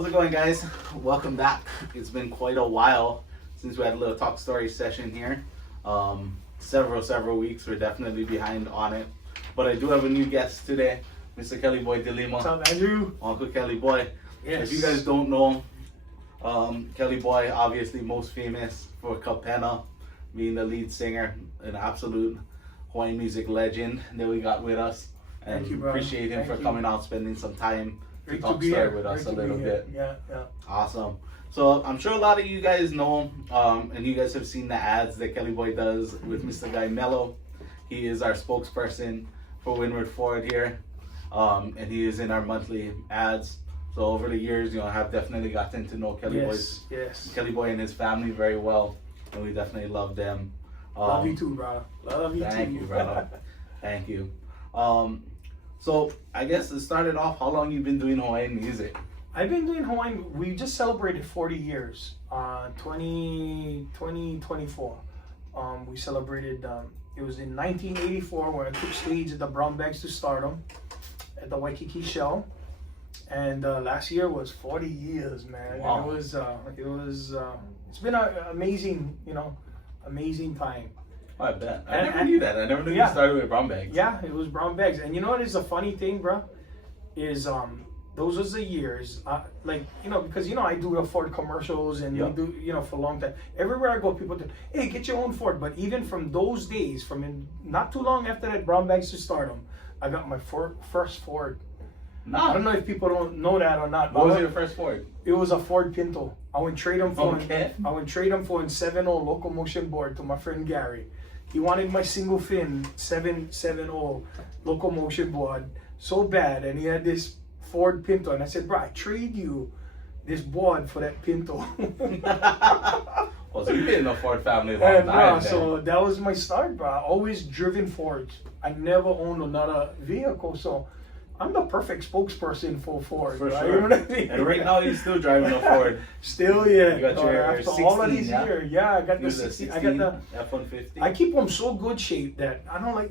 How's it going, guys? Welcome back. It's been quite a while since we had a little talk story session here. Several weeks. We're definitely behind on it, but I do have a new guest today, Mr. Kelly Boy Delima. What's up, Andrew? Uncle Kelly Boy. Yes. If you guys don't know, Kelly Boy, obviously most famous for Capena, being the lead singer, an absolute Hawaiian music legend that we got with us. And Thank you, bro. appreciate him Thank for you. coming out, spending some time to Great talk to be story here. with us Great a to be little here. bit. Yeah. Awesome. So I'm sure a lot of you guys know, and you guys have seen the ads that Kelly Boy does with Mr. Guy Mello. He is our spokesperson for Windward Ford here, and he is in our monthly ads. So over the years, I have definitely gotten to know Kelly Yes. Boy and his family very well, and we definitely love them. Love you too, bro. Love you too. Thank you, brother. Thank you. So I guess it started off, how long you been doing Hawaiian music? I've been doing Hawaiian. We just celebrated 40 years. 2024. We celebrated. It was in 1984 when I took stage at the Brown Bags to Stardom at the Waikiki Shell, and last year was 40 years, man. Wow. And it's been an amazing, amazing time. I bet. I never knew that. I never knew you started with Brown Bags. Yeah, it was Brown Bags. And you know what is the funny thing, bro? Is those was the years, because I do the Ford commercials and we do, for a long time. Everywhere I go, people tell, hey, get your own Ford. But even from those days, not too long after that Brown Bags to Stardom, I got my first Ford. I don't know if people don't know that or not. What was your first Ford? It was a Ford Pinto. I went trade them for Okay. I went trade them for a 7.0 locomotion board to my friend Gary. He wanted my single fin 7.0 locomotion board so bad, and he had this Ford Pinto, and I said, bro, I trade you this board for that Pinto. Well, so you've been in the Ford family a long time. So that was my start, bro. I always driven Fords. I never owned another vehicle, so I'm the perfect spokesperson for Ford. For right? sure. You know what I mean? And right now you're still driving a Ford. Still, yeah. You got your after 16, all of these yeah? years, I got the Use 16. a I got the. F-150. I keep them so good shape that I don't like.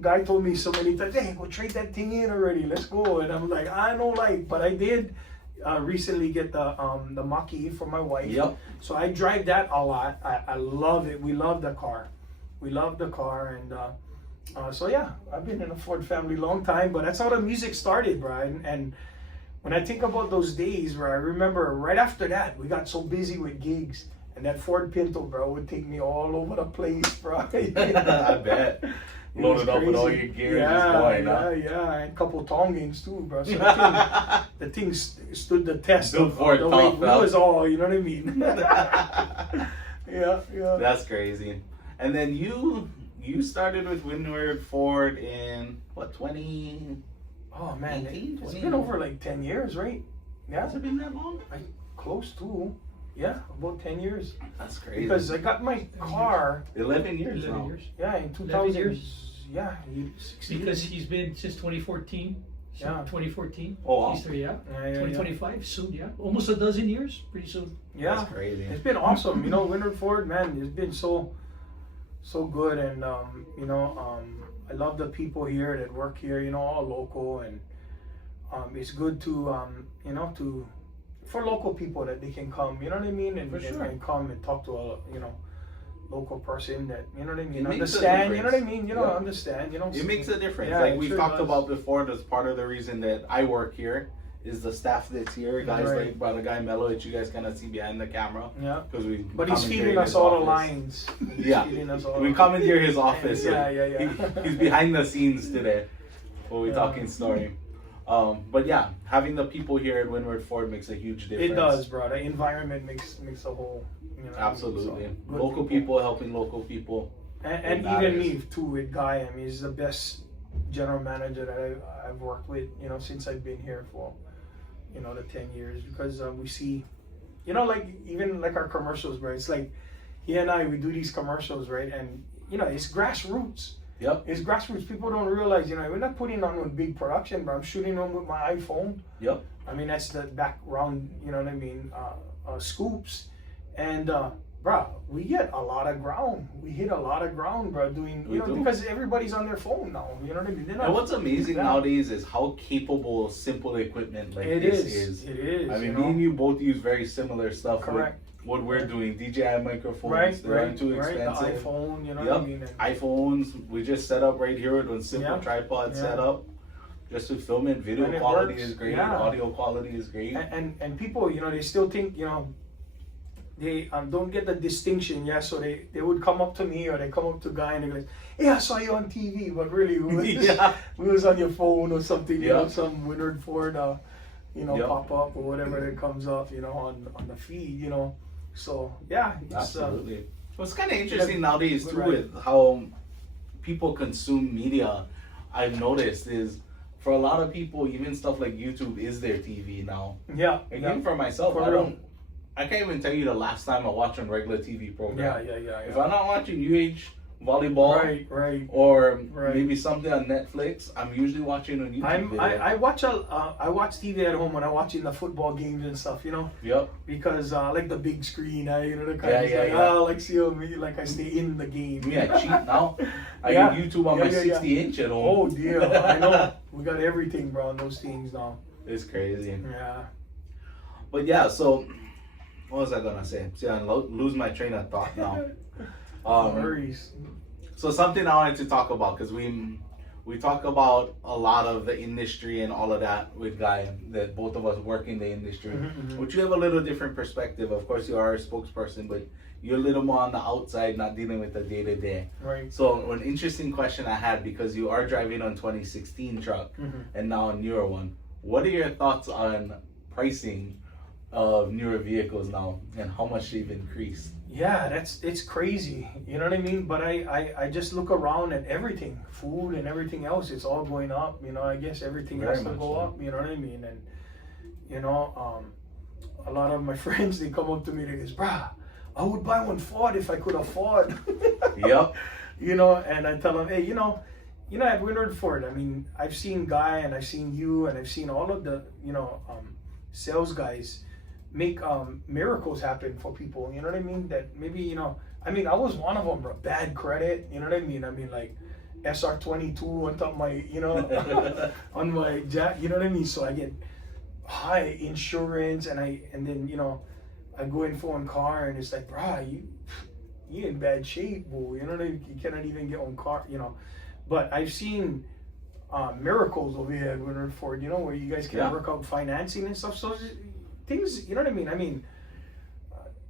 Guy told me so many times, "Hey, go trade that thing in already. Let's go." And I'm like, I don't like, but I did recently get the Mach-E for my wife. Yep. So I drive that a lot. I love it. We love the car. And. So yeah, I've been in the Ford family a long time, but that's how the music started, bro. And when I think about those days, bro, I remember right after that, we got so busy with gigs, and that Ford Pinto, bro, would take me all over the place, bro. I bet. Loaded up with all your gear and just going, huh? Yeah, and a couple Tongans too, bro. So the thing stood the test Stood of for it, the tough, weight. It was all, you know what I mean? Yeah. That's crazy. And then you started with Windward Ford in what, 20? Oh man, 18, it's 20? been over like 10 years, right? Yeah. Has it been that long? Close to, about 10 years. That's crazy. Because I got my car, 11 years 11 now. years. in 11 2000. years. Yeah, 16. Because he's been since 2014. So Yeah. 2014. Oh, wow. He's there, Yeah. 2025 soon, yeah. Almost a dozen years, pretty soon. Yeah, That's crazy. it's been awesome. Windward Ford, man, it's been so good, and I love the people here that work here. All local, and it's good to for local people that they can come. You know what I mean? And, For sure. and come and talk to a local person that what I mean. It makes a Understand? You know what I difference. mean? Yeah. Understand? It makes a difference. Yeah, Like it we've sure talked does. about before, that's part of the reason that I work here is the staff that's here. Guys Right. like Brother Guy Mello that you guys kind of see behind the camera. Yeah. Because we. But he's commandeer feeding us his all the office. lines. He's Yeah. feeding us all We the- commandeer his office. Yeah. He's behind the scenes today when we're talking story. But yeah, having the people here at Windward Ford makes a huge difference. It does, bro. The environment makes a whole. Absolutely. So, good Local people helping local people. And It even matters. me too with Guy. I mean, he's the best general manager that I've worked with. Since I've been here for, the 10 years, because we see, even like our commercials, bro. It's like he and we do these commercials, right? And it's grassroots. Yep. It's grassroots. People don't realize, we're not putting on a big production, but I'm shooting them with my iPhone. Yep. I mean, that's the background, scoops. And bro, we get a lot of ground. We hit a lot of ground, bro, doing, you know, because everybody's on their phone now. You know what I mean? And what's amazing nowadays is how capable simple equipment like this is. It is. I mean, me and you both use very similar stuff. Correct. What we're doing, DJI microphones, they aren't too expensive. The iPhone, you know what I mean? iPhones, we just set up right here with one simple tripod setup. Just to film it, video quality is great, audio quality is great. And people, you know, they still think, you know, they don't get the distinction, so they would come up to me or they come up to Guy and they're like, hey, I saw you on TV, but really it was on your phone or something, you know, some Winward Ford, you know, pop up or whatever that comes up, you know, on the feed, you know. So, it's, absolutely. What's kind of interesting nowadays too with how people consume media, I've noticed is for a lot of people, even stuff like YouTube is their TV now. Yeah. And even for myself, I can't even tell you the last time I watched a regular TV program. Yeah. If I'm not watching UH volleyball, or maybe something on Netflix, I'm usually watching on YouTube. I watch TV at home when I'm watching the football games and stuff, you know. Yep. Because I like the big screen, you know, the kind of I like seeing me, like I stay in the game. Me, I cheat now. I get YouTube on my 60-inch at home. Oh dear, I know. We got everything, bro, on those things now. It's crazy. Yeah. But yeah, so what was I gonna say? See, I lose my train of thought now. No worries. So something I wanted to talk about, because we talk about a lot of the industry and all of that with Guy, that both of us work in the industry, which you have a little different perspective. Of course, you are a spokesperson, but you're a little more on the outside, not dealing with the day-to-day. Right. So an interesting question I had, because you are driving on 2016 truck and now a newer one. What are your thoughts on pricing of newer vehicles now and how much they've increased? Yeah, it's crazy. You know what I mean? But I just look around at everything, food and everything else. It's all going up. You know, I guess everything has to go up. You know what I mean? And you know, a lot of my friends, they come up to me, they goes, "Brah, I would buy one Ford if I could afford." Yep. You know, and I tell them, hey, you know, at Winward Ford, I mean, I've seen Guy and I've seen you and I've seen all of the, you know, sales guys make miracles happen for people. You know what I mean? That maybe, you know, I mean, I was one of them, bro. Bad credit. You know what I mean? I mean, like SR22 on top of my, you know, on my jack. You know what I mean? So I get high insurance, and then you know, I go in for one car, and it's like, bro, you in bad shape, boo. You know what I mean? You cannot even get one car. You know, but I've seen miracles over here at Winward Ford. You know, where you guys can work out financing and stuff. So things, you know what I mean?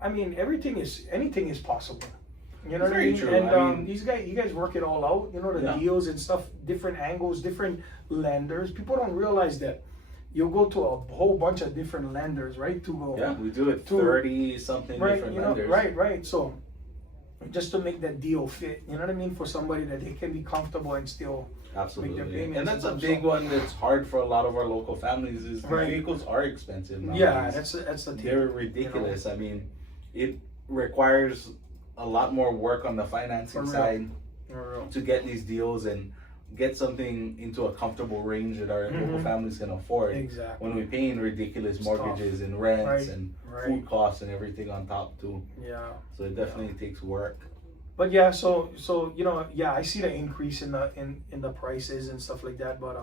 I mean, anything is possible. You know what I mean? True. And I mean, you guys work it all out. You know, the deals and stuff, different angles, different lenders. People don't realize that you'll go to a whole bunch of different lenders, right? To go. Yeah, we do it 30 something different lenders. Right. So just to make that deal fit, you know what I mean, for somebody that they can be comfortable and still make their payments. And that's a big one that's hard for a lot of our local families is the vehicles are expensive nowadays. Yeah, that's the thing. They're ridiculous. You know? I mean, it requires a lot more work on the financing side to get these deals and get something into a comfortable range that our local families can afford. Exactly. When we're paying ridiculous mortgages and rents and food costs and everything on top too. Yeah. So it definitely takes work. But yeah, so you know, I see the increase in the prices and stuff like that. But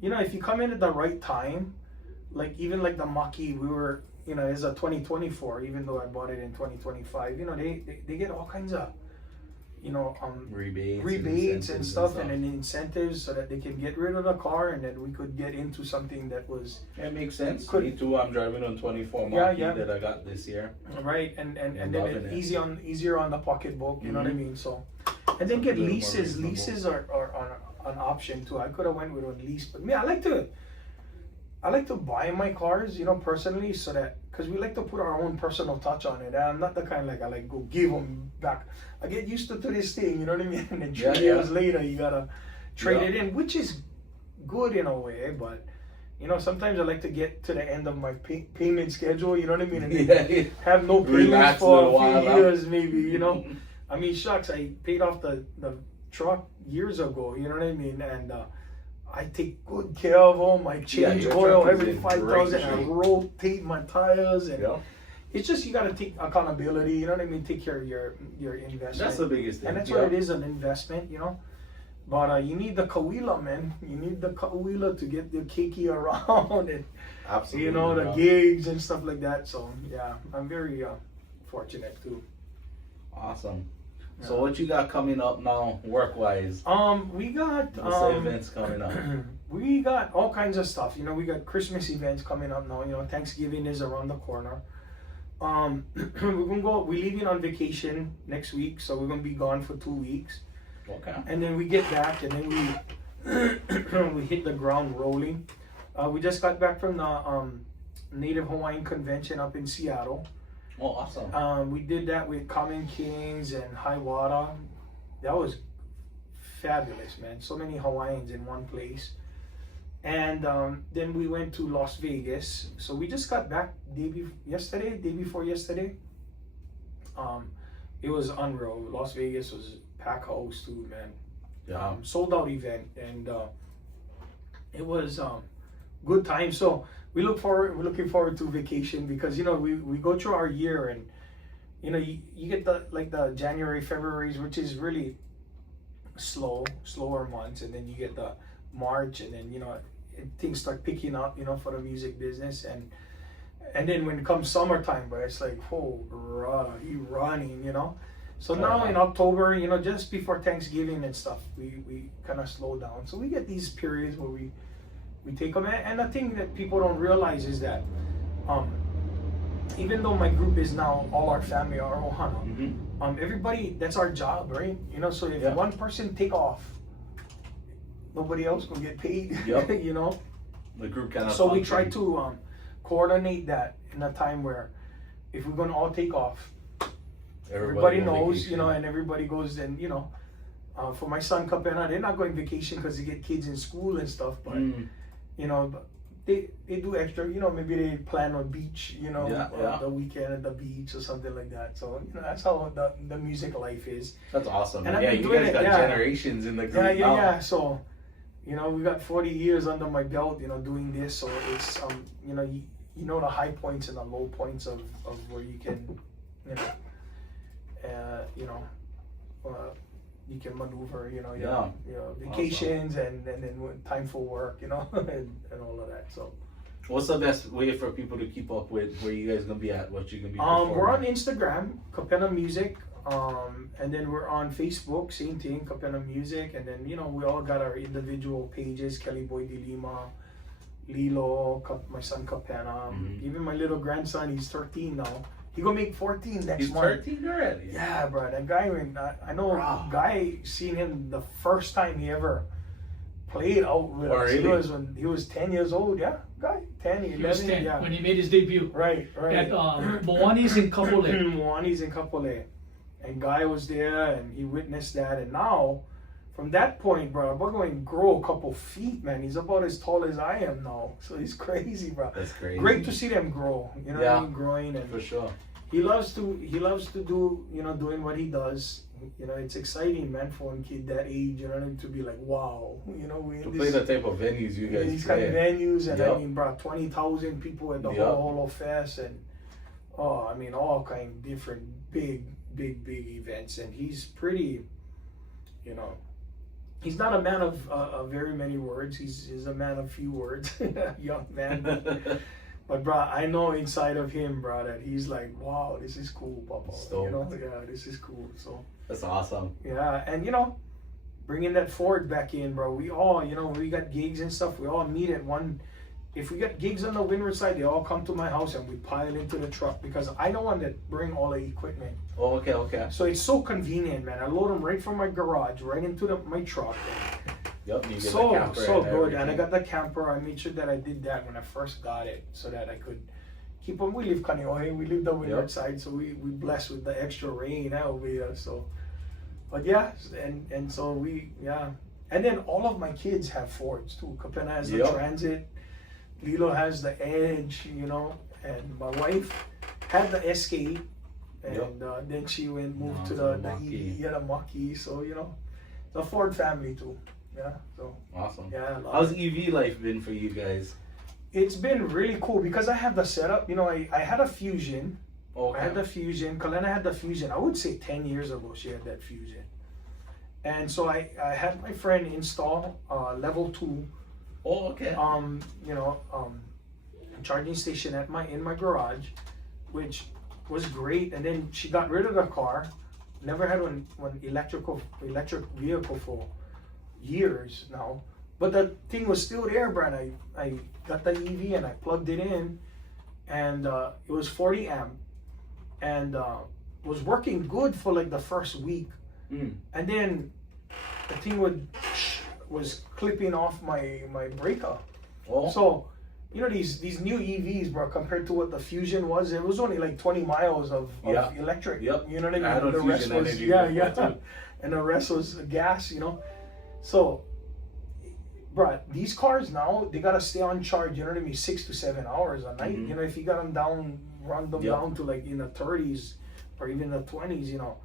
you know, if you come in at the right time, like even like the Mach-E, we were, you know, it's a 2024, even though I bought it in 2025. You know, they get all kinds of, you know, rebates and stuff and then incentives so that they can get rid of the car and then we could get into something that was. It makes sense. Me too. I'm driving on 24 Mach-E that I got this year. Right, and then easier on the pocketbook. You know what I mean? So, and then get leases. Leases are an option too. I could have went with a lease, but me, I like to buy my cars, you know, personally, so that, because we like to put our own personal touch on it. I'm not the kind like I like go give them back. I get used to this thing, you know what I mean? And then 3 years later, you gotta trade it in, which is good in a way, but you know, sometimes I like to get to the end of my payment schedule, you know what I mean? And then have no payments for a few years, maybe, you know? I mean, shucks, I paid off the truck years ago, you know what I mean? And I take good care of them. I change oil every 5,000. I rotate my tires, and it's just you got to take accountability. You know what I mean? Take care of your investment. That's the biggest thing. And that's what it is, an investment. You know. But you need the kawila, man. You need the kawila to get the keiki around and Absolutely, you know, the bro. gigs and stuff like that. So yeah, I'm very fortunate too. Awesome. Yeah. So what you got coming up now, work wise? We got What's the events coming up? we got all kinds of stuff. You know, we got Christmas events coming up now. You know, Thanksgiving is around the corner. We're leaving on vacation next week, so we're gonna be gone for 2 weeks. Okay. And then we get back, and then we hit the ground rolling. We just got back from the Native Hawaiian Convention up in Seattle. Oh, awesome. We did that with Common Kings and Hiawatha. That was fabulous, man. So many Hawaiians in one place. And then we went to Las Vegas. So we just got back day before yesterday. It was unreal. Las Vegas was pack house too, man. Yeah. Sold out event, and it was good time. So we're looking forward to vacation, because you know we go through our year, and you know you get the January, February's, which is really slower months, and then you get the March, and then you know things start picking up, you know, for the music business, and then when it comes summertime, but it's like, oh brother, you running, you know. So now in October, you know, just before Thanksgiving and stuff, we kind of slow down. So we get these periods where we take them. And the thing that people don't realize is that even though my group is now all our family, our ohana, everybody, that's our job, right? You know, so if one person take off, nobody else will get paid, you know? The group kind of. So we try to coordinate that in a time where if we're going to all take off, everybody knows, you know, and everybody goes. And you know, for my son Kapena, they're not going vacation because they get kids in school and stuff, but you know, they do extra, you know, maybe they plan on beach, you know, the weekend at the beach or something like that. So you know, that's how the music life is. That's awesome. And yeah, you guys got generations in the group now. Yeah. So you know, we got 40 years under my belt, you know, doing this. So it's you know, you know the high points and the low points of where you can, you know. You can maneuver, you know, vacations, awesome. and then time for work, you know, and all of that. So, what's the best way for people to keep up with where you guys gonna be at, what you gonna be? We're on Instagram, Kapena Music, and then we're on Facebook, same thing, Kapena Music, and then you know we all got our individual pages, Kelly Boy de Lima, Lilo, my son Kapena, even my little grandson, he's 13 now. He gonna make 14 next month. 13 already? Yeah, bro. That guy, I know a guy, seen him the first time he ever played out with us. Really? He was when he was 10 years old. Yeah, guy, 10, 11. He was 10 yeah. when he made his debut. Right. At Moani's in Kapolei. Moani's in Kapolei. And Guy was there, and he witnessed that. And now, from that point, bro, we're going to grow a couple feet, man. He's about as tall as I am now. So he's crazy, bro. That's crazy. Great to see them grow. You know what I mean? Growing. And for sure. He loves to do, you know, doing what he does. You know, it's exciting, man, for a kid that age, you know, to be like, wow, you know, to play the type of venues you guys these play. kind of venues, and I mean, bro, 20,000 people at the whole Holo Fest, and I mean, all kind of different big events, and he's pretty, you know, he's not a man of very many words. He's a man of few words, young man. But bro, I know inside of him, bro, that he's like, wow, this is cool, Papa. Stoked. You know, yeah, this is cool. So that's awesome. Yeah, and you know, bringing that Ford back in, bro. We all, you know, we got gigs and stuff. We all meet at one. If we got gigs on the Windward side, they all come to my house and we pile into the truck because I don't want to bring all the equipment. Oh, okay. So it's so convenient, man. I load them right from my garage, right into my truck. Yep, you get so the camper good, everything. and I got the camper. I made sure that I did that when I first got it, so that I could keep them. We live Kaneohe, we live the Windward side, so we blessed with the extra rain over here. So, but yeah, and so and then all of my kids have Fords too. Kapena has the Transit, Lilo has the Edge, you know, and my wife had the Escape, and then she moved to the Mach-E, so you know, the Ford family too. Yeah, so awesome. Yeah, how's EV life been for you guys? It's been really cool because I have the setup. You know, I had a Fusion, Okay. I had the Fusion. Kalena had the Fusion. I would say 10 years ago she had that Fusion. And so I had my friend install level 2 Oh, okay. charging station in my garage, which was great. And then she got rid of the car. Never had one electric vehicle for years now. But the thing was still there, Brian. I got the EV and I plugged it in, and it was 40 amp, and was working good for like the first week, and then the thing was clipping off my breaker. Oh. So, you know, these new EVs, bro, compared to what the Fusion was, it was only like 20 miles of electric. Yep. You know what I mean? I had a The rest Fusion was energy before, too. and the rest was gas. You know, so. Bro, these cars now, they gotta stay on charge, you know what I mean, 6 to 7 hours a night. You know, if you got them run them down to like in the 30s or even the 20s, you know,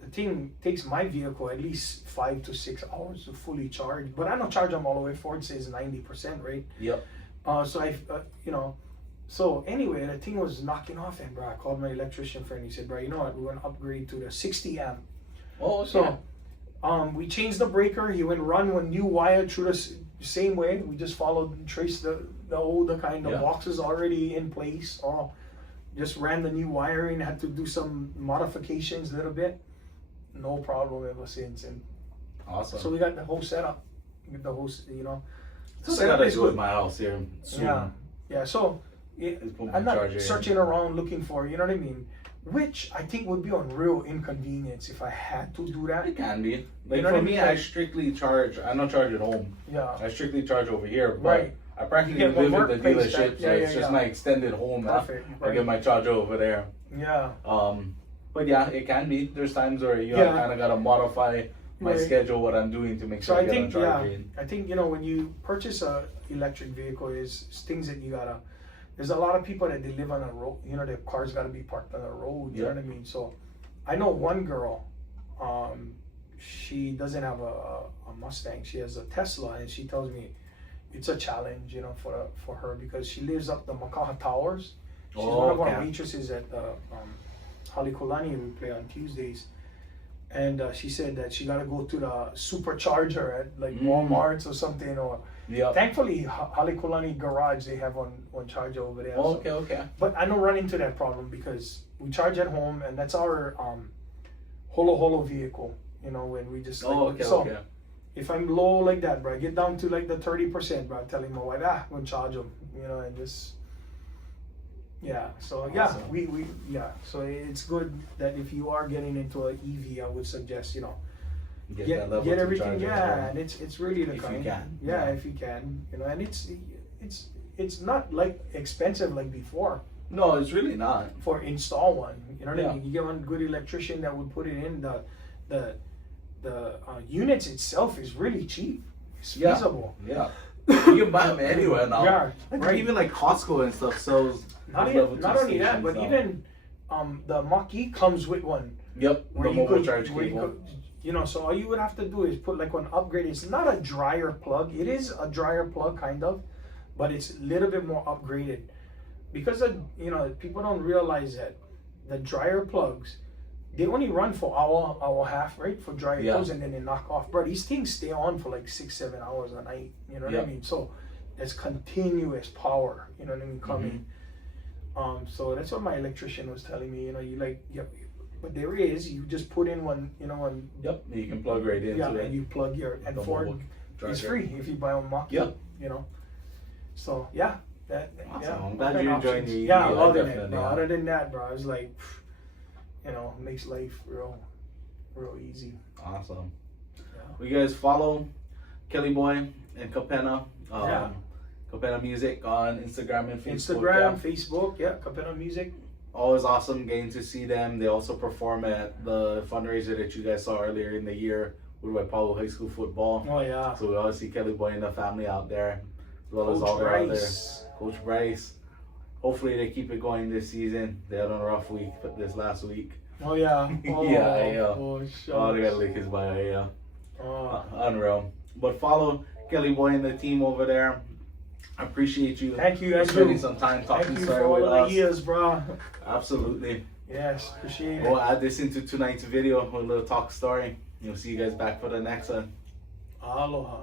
the thing takes my vehicle at least 5 to 6 hours to fully charge. But I don't charge them all the way. Ford says 90%, right? Yep. So anyway, the thing was knocking off, and bro, I called my electrician friend. He said, bro, you know what, we're gonna upgrade to the 60 amp. Oh, okay. So we changed the breaker. He went run one new wire through the same way. We just followed and traced the kind of boxes already in place. Just ran the new wiring. Had to do some modifications a little bit. No problem ever since. And awesome. so we got the whole setup. The whole, you know. So I gotta do with my house here soon. Yeah. So I'm not searching around looking for, you know what I mean. Which I think would be on real inconvenience if I had to do that. It can be. Like, you know for what me, I strictly charge. I don't charge at home. Yeah. I strictly charge over here. But Right. I practically You get live at the workplace dealership, that- so it's just my extended home. Perfect. I get my charger over there. Yeah. But yeah, it can be. There's times where I kind of gotta modify my Right. schedule, what I'm doing to make So sure I I get on think charging. I think, you know, when you purchase a electric vehicle, is things that you gotta. There's a lot of people that they live on a road. You know, their cars gotta be parked on a road. You know what I mean? So I know one girl. She doesn't have a Mustang. She has a Tesla, and she tells me it's a challenge, you know, for her because she lives up the Makaha Towers. She's one of our waitresses at Halikulani. We play on Tuesdays. And she said that she got to go to the supercharger at like Walmart's or something. Or thankfully, Halikulani Garage, they have one charger over there. Oh, okay. But I don't run into that problem because we charge at home, and that's our holo vehicle. You know, when we just like, if I'm low like that, bro, I get down to like the 30%, bro, I'm telling my wife, I'm gonna charge them, you know, and just. Yeah, so awesome. So it's good that if you are getting into an EV, I would suggest, you know, get everything, and it's really the kind. If you can. If you can, you know, and it's not like expensive like before. No, it's really not. For install one, you know what I mean. You get one good electrician that would put it in. The units itself is really cheap. It's feasible. Yeah. You can buy them anywhere now. Yeah, right. Even like Costco and stuff sells. Not only that, but even the Mach-E comes with one. Yep. Where the you mobile could, charge where cable. you know, so all you would have to do is put like one upgrade. It's not a dryer plug. It is a dryer plug kind of, but it's a little bit more upgraded because you know, people don't realize that the dryer plugs, they only run for hour half, right, for dryer clothes, and then they knock off. Bro, these things stay on for like 6-7 hours a night. You know what I mean? So there's continuous power. You know what I mean? Coming. So that's what my electrician was telling me. You know, but there is. You just put in one. You know, one. Yep. You can plug right into it. And you plug your and Ford. It's free if you buy on Mach-E. Yep. You know. So yeah. Awesome. I'm glad you're enjoying the EV. Yeah, I love it, bro. Other than that, bro, I was like, you know, makes life real easy. Awesome. Will you guys follow Kelly Boy and Capenna? Capenna Music on Instagram and Facebook. Facebook, Capenna Music. Always awesome getting to see them. They also perform at the fundraiser that you guys saw earlier in the year with White Paulo High School football. Oh yeah. So we always see Kelly Boy and the family out there, as well as all their other Coach Bryce. Hopefully they keep it going this season. They had a rough week this last week. Oh yeah. Oh, they gotta lick his bio, unreal. But follow Kelly Boy and the team over there I appreciate you. Thank you, for Andrew. spending some time talking Thank you story for all with the us. years, bro. Absolutely. Yes, appreciate it. We'll add this into tonight's video with a little talk story. We'll see you guys back for the next one. Aloha.